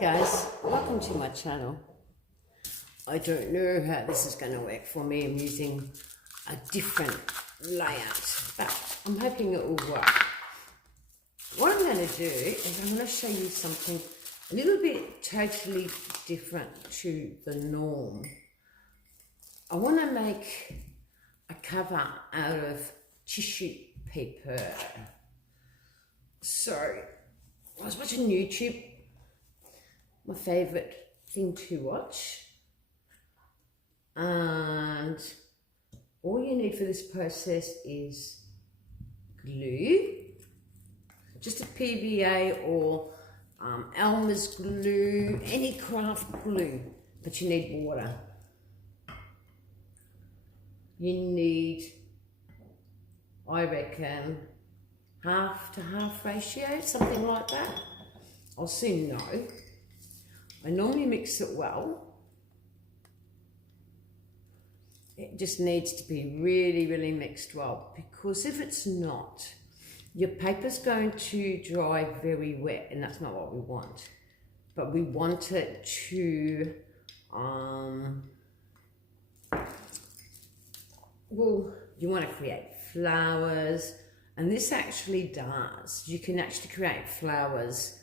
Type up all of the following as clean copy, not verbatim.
Guys, welcome to my channel. I don't know how this is going to work for me. I'm using a different layout, but I'm hoping it will work. What I'm going to do is I'm going to show you something a little bit totally different to the norm. I want to make a cover out of tissue paper. So I was watching YouTube, my favourite thing to watch, and all you need for this process is glue, just a PVA or Elmer's glue, any craft glue, but you need water. You need, I reckon, half to half ratio, something like that. I'll soon know. I normally mix it well. It just needs to be really, really mixed well, because if it's not, your paper's going to dry very wet, and that's not what we want. But we want it to, well, you want to create flowers, and this actually does. You can actually create flowers,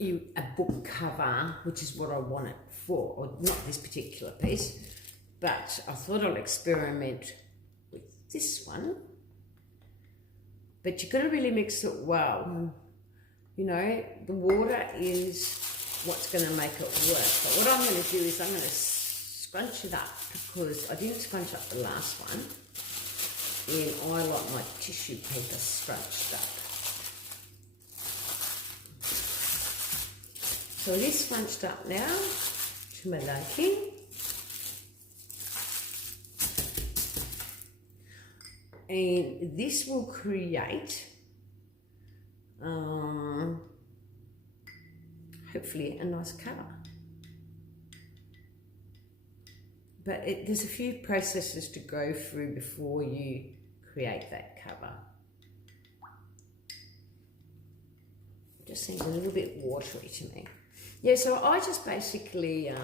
a book cover, which is what I want it for, or not this particular piece, but I thought I'll experiment with this one. But you've got to really mix it well. You know, the water is what's going to make it work. But what I'm going to do is I'm going to scrunch it up, because I didn't scrunch up the last one, and I like my tissue paper scrunched up. So it is scrunched up now to my liking. And this will create, hopefully, a nice cover. But there's a few processes to go through before you create that cover. It just seems a little bit watery to me. Yeah, so I just basically, I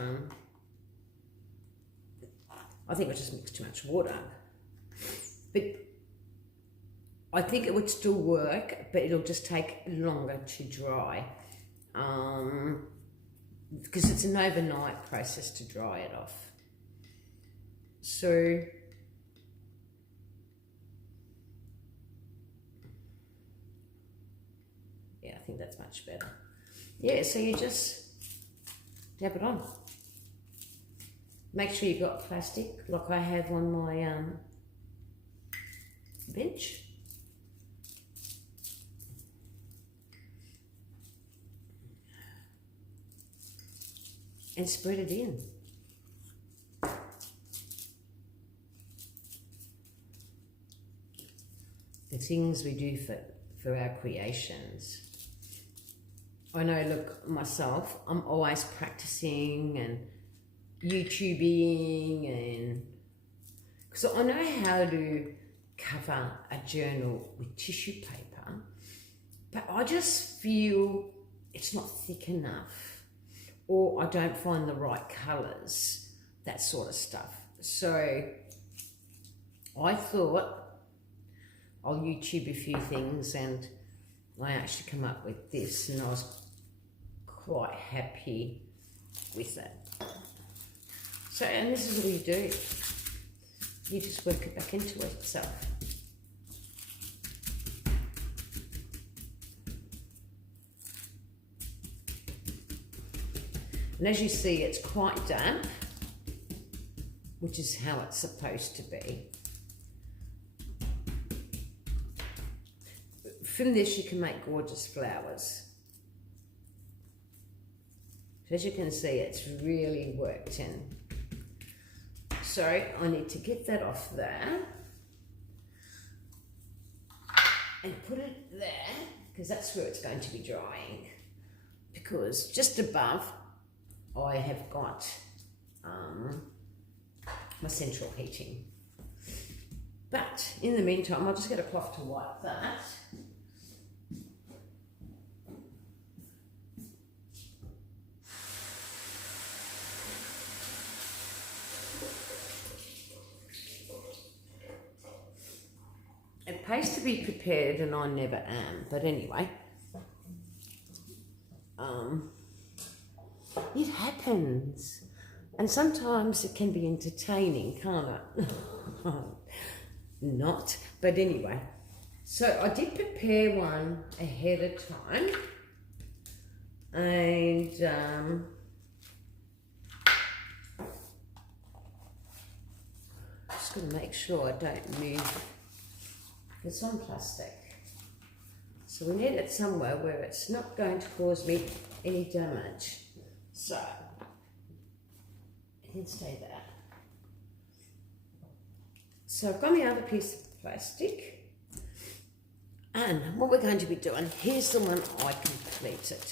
think I just mixed too much water. But I think it would still work, but it'll just take longer to dry. Because it's an overnight process to dry it off. So, yeah, I think that's much better. Yeah, so you just dab it on. Make sure you've got plastic, like I have on my bench. And spread it in. The things we do for our creations. I know, look, myself, I'm always practicing and YouTubing, and because I know how to cover a journal with tissue paper, but I just feel it's not thick enough, or I don't find the right colours, that sort of stuff. So I thought I'll YouTube a few things, and I actually come up with this, and I was quite happy with it. So, and this is what you do. You just work it back into itself. And as you see, it's quite damp, which is how it's supposed to be. From this, you can make gorgeous flowers. So as you can see, it's really worked in. So I need to get that off there and put it there, because that's where it's going to be drying. Because just above, I have got my central heating. But in the meantime, I'll just get a cloth to wipe that. pays to be prepared and I never am. But anyway, it happens. And sometimes it can be entertaining, can't it? Not, but anyway. So I did prepare one ahead of time. And just going to make sure I don't move. It's on plastic. So we need it somewhere where it's not going to cause me any damage. So it can stay there. So I've got my other piece of plastic. And what we're going to be doing, here's the one I completed.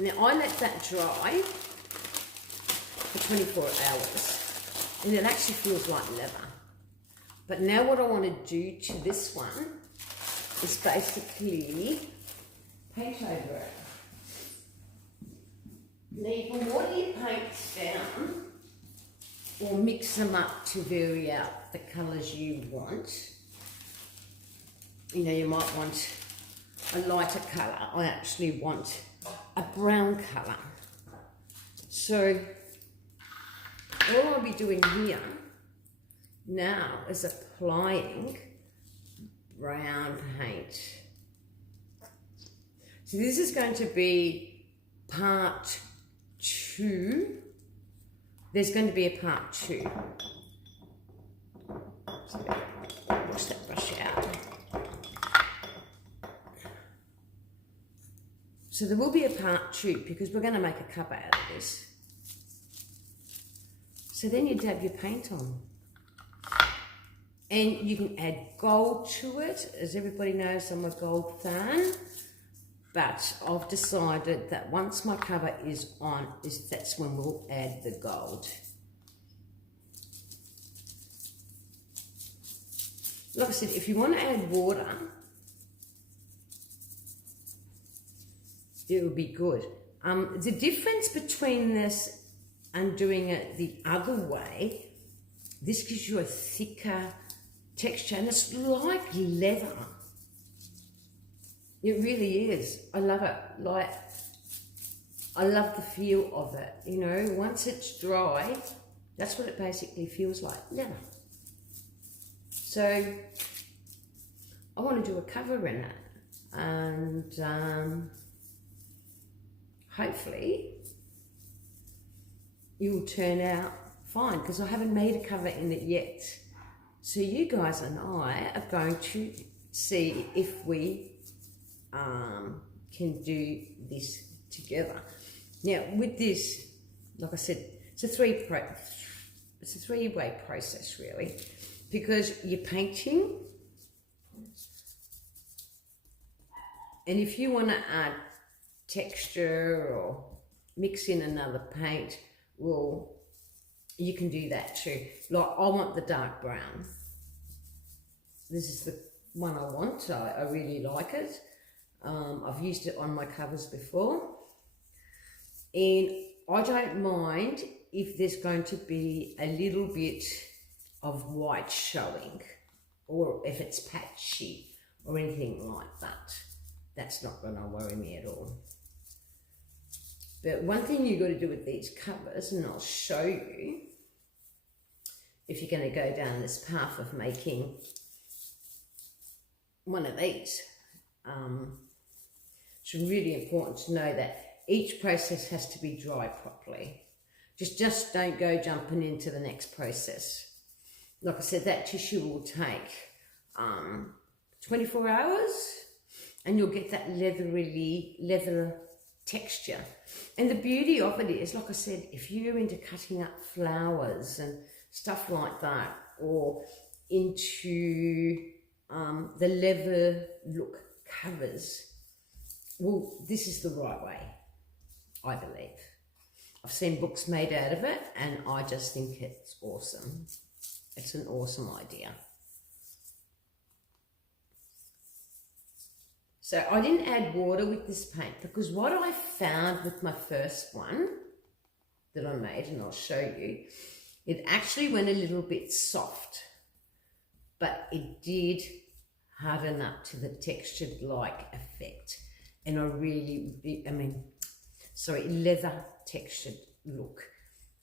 Now I let that dry for 24 hours and it actually feels like leather. But now what I want to do to this one is basically paint over it. Now you can water your paints down or mix them up to vary out the colours you want. You know, you might want a lighter colour. I actually want a brown colour. So all I'll be doing here now is applying brown paint. So this is going to be part 2. There's going to be a part 2. So wash that brush out. So there will be a part 2 because we're going to make a cover out of this. So then you dab your paint on. And you can add gold to it. As everybody knows, I'm a gold fan. But I've decided that once my cover is on, that's when we'll add the gold. Like I said, if you want to add water, it would be good. The difference between this and doing it the other way, this gives you a thicker texture and it's like leather. It really is. I love it. Like, I love the feel of it. You know, once it's dry, that's what it basically feels like, leather. So I want to do a cover in it and hopefully it will turn out fine because I haven't made a cover in it yet. So you guys and I are going to see if we can do this together. Now with this, like I said, it's a three-way process really, because you're painting, and if you want to add texture or mix in another paint, well, you can do that too. Like I want the dark brown. This is the one I want. I really like it. I've used it on my covers before. And I don't mind if there's going to be a little bit of white showing or if it's patchy or anything like that. That's not going to worry me at all. But one thing you've got to do with these covers, and I'll show you, if you're going to go down this path of making one of these, it's really important to know that each process has to be dry properly. Just don't go jumping into the next process. Like I said, that tissue will take 24 hours and you'll get that leather texture. And the beauty of it is, like I said, if you're into cutting up flowers and stuff like that, or into the leather look covers, well, this is the right way, I believe. I've seen books made out of it and I just think it's awesome. It's an awesome idea. So I didn't add water with this paint because what I found with my first one that I made, and I'll show you, it actually went a little bit soft, but it did harden up to the textured like effect. And leather textured look.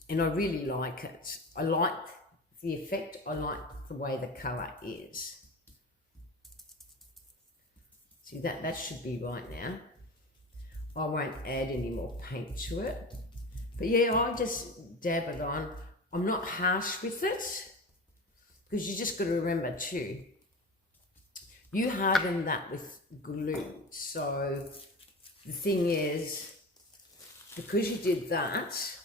And I really like it. I like the effect. I like the way the colour is. See, that should be right now. I won't add any more paint to it. But yeah, I just dab it on. I'm not harsh with it, because you just got to remember too, you harden that with glue. So the thing is, because you did that,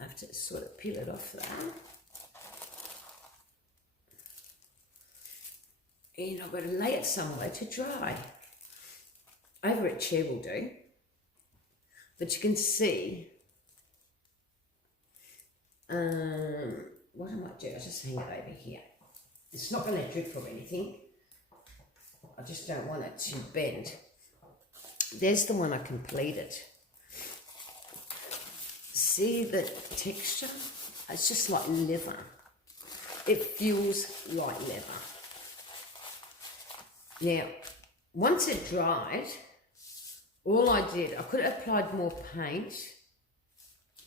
I have to sort of peel it off there. And I've got to lay it somewhere to dry. Over a chair will do. But you can see, what I might do, I'll just hang it over here. It's not going to drip or anything. I just don't want it to bend. There's the one I completed. See the texture? It's just like leather. It feels like leather. Now, once it dried, all I did, I could have applied more paint,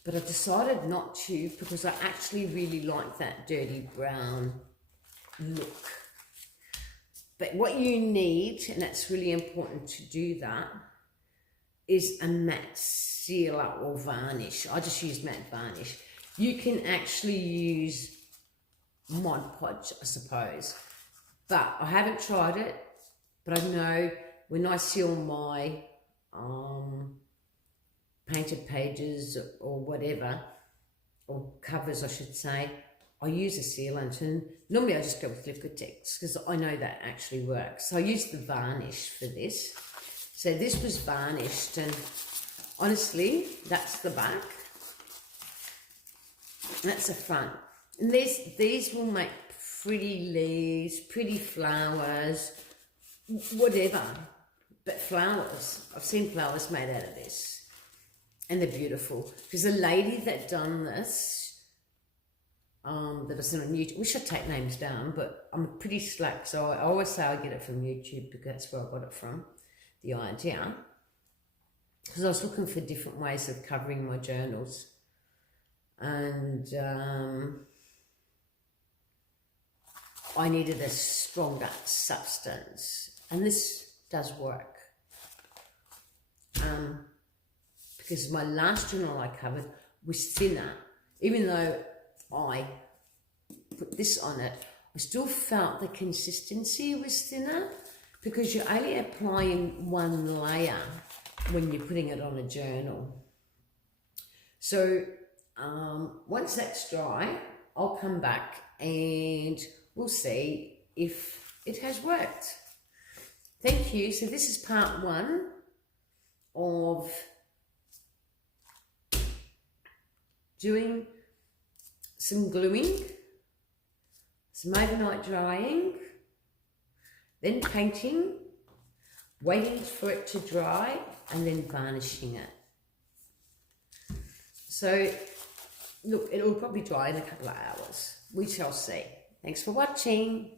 but I decided not to, because I actually really like that dirty brown look. But what you need, and that's really important to do that, is a matte sealer or varnish. I just use matte varnish. You can actually use Mod Podge, I suppose, but I haven't tried it. But I know when I seal my painted pages or whatever, or covers I should say, I use a sealant, and normally I just go with Liquitex because I know that actually works. So I use the varnish for this. So this was varnished, and honestly, that's the back. That's the front. And these will make pretty leaves, pretty flowers, whatever. But flowers, I've seen flowers made out of this, and they're beautiful. Because the lady that done this, that I seen on YouTube, we should take names down, but I'm pretty slack, so I always say I get it from YouTube because that's where I got it from, the idea. Because I was looking for different ways of covering my journals, and I needed a stronger substance, and this does work. Because my last journal I covered was thinner, even though I put this on it, I still felt the consistency was thinner, because you're only applying one layer when you're putting it on a journal. So once that's dry, I'll come back and we'll see if it has worked. Thank you. So this is part 1 of doing some gluing, some overnight drying, then painting, waiting for it to dry, and then varnishing it. So, look, it will probably dry in a couple of hours. We shall see. Thanks for watching.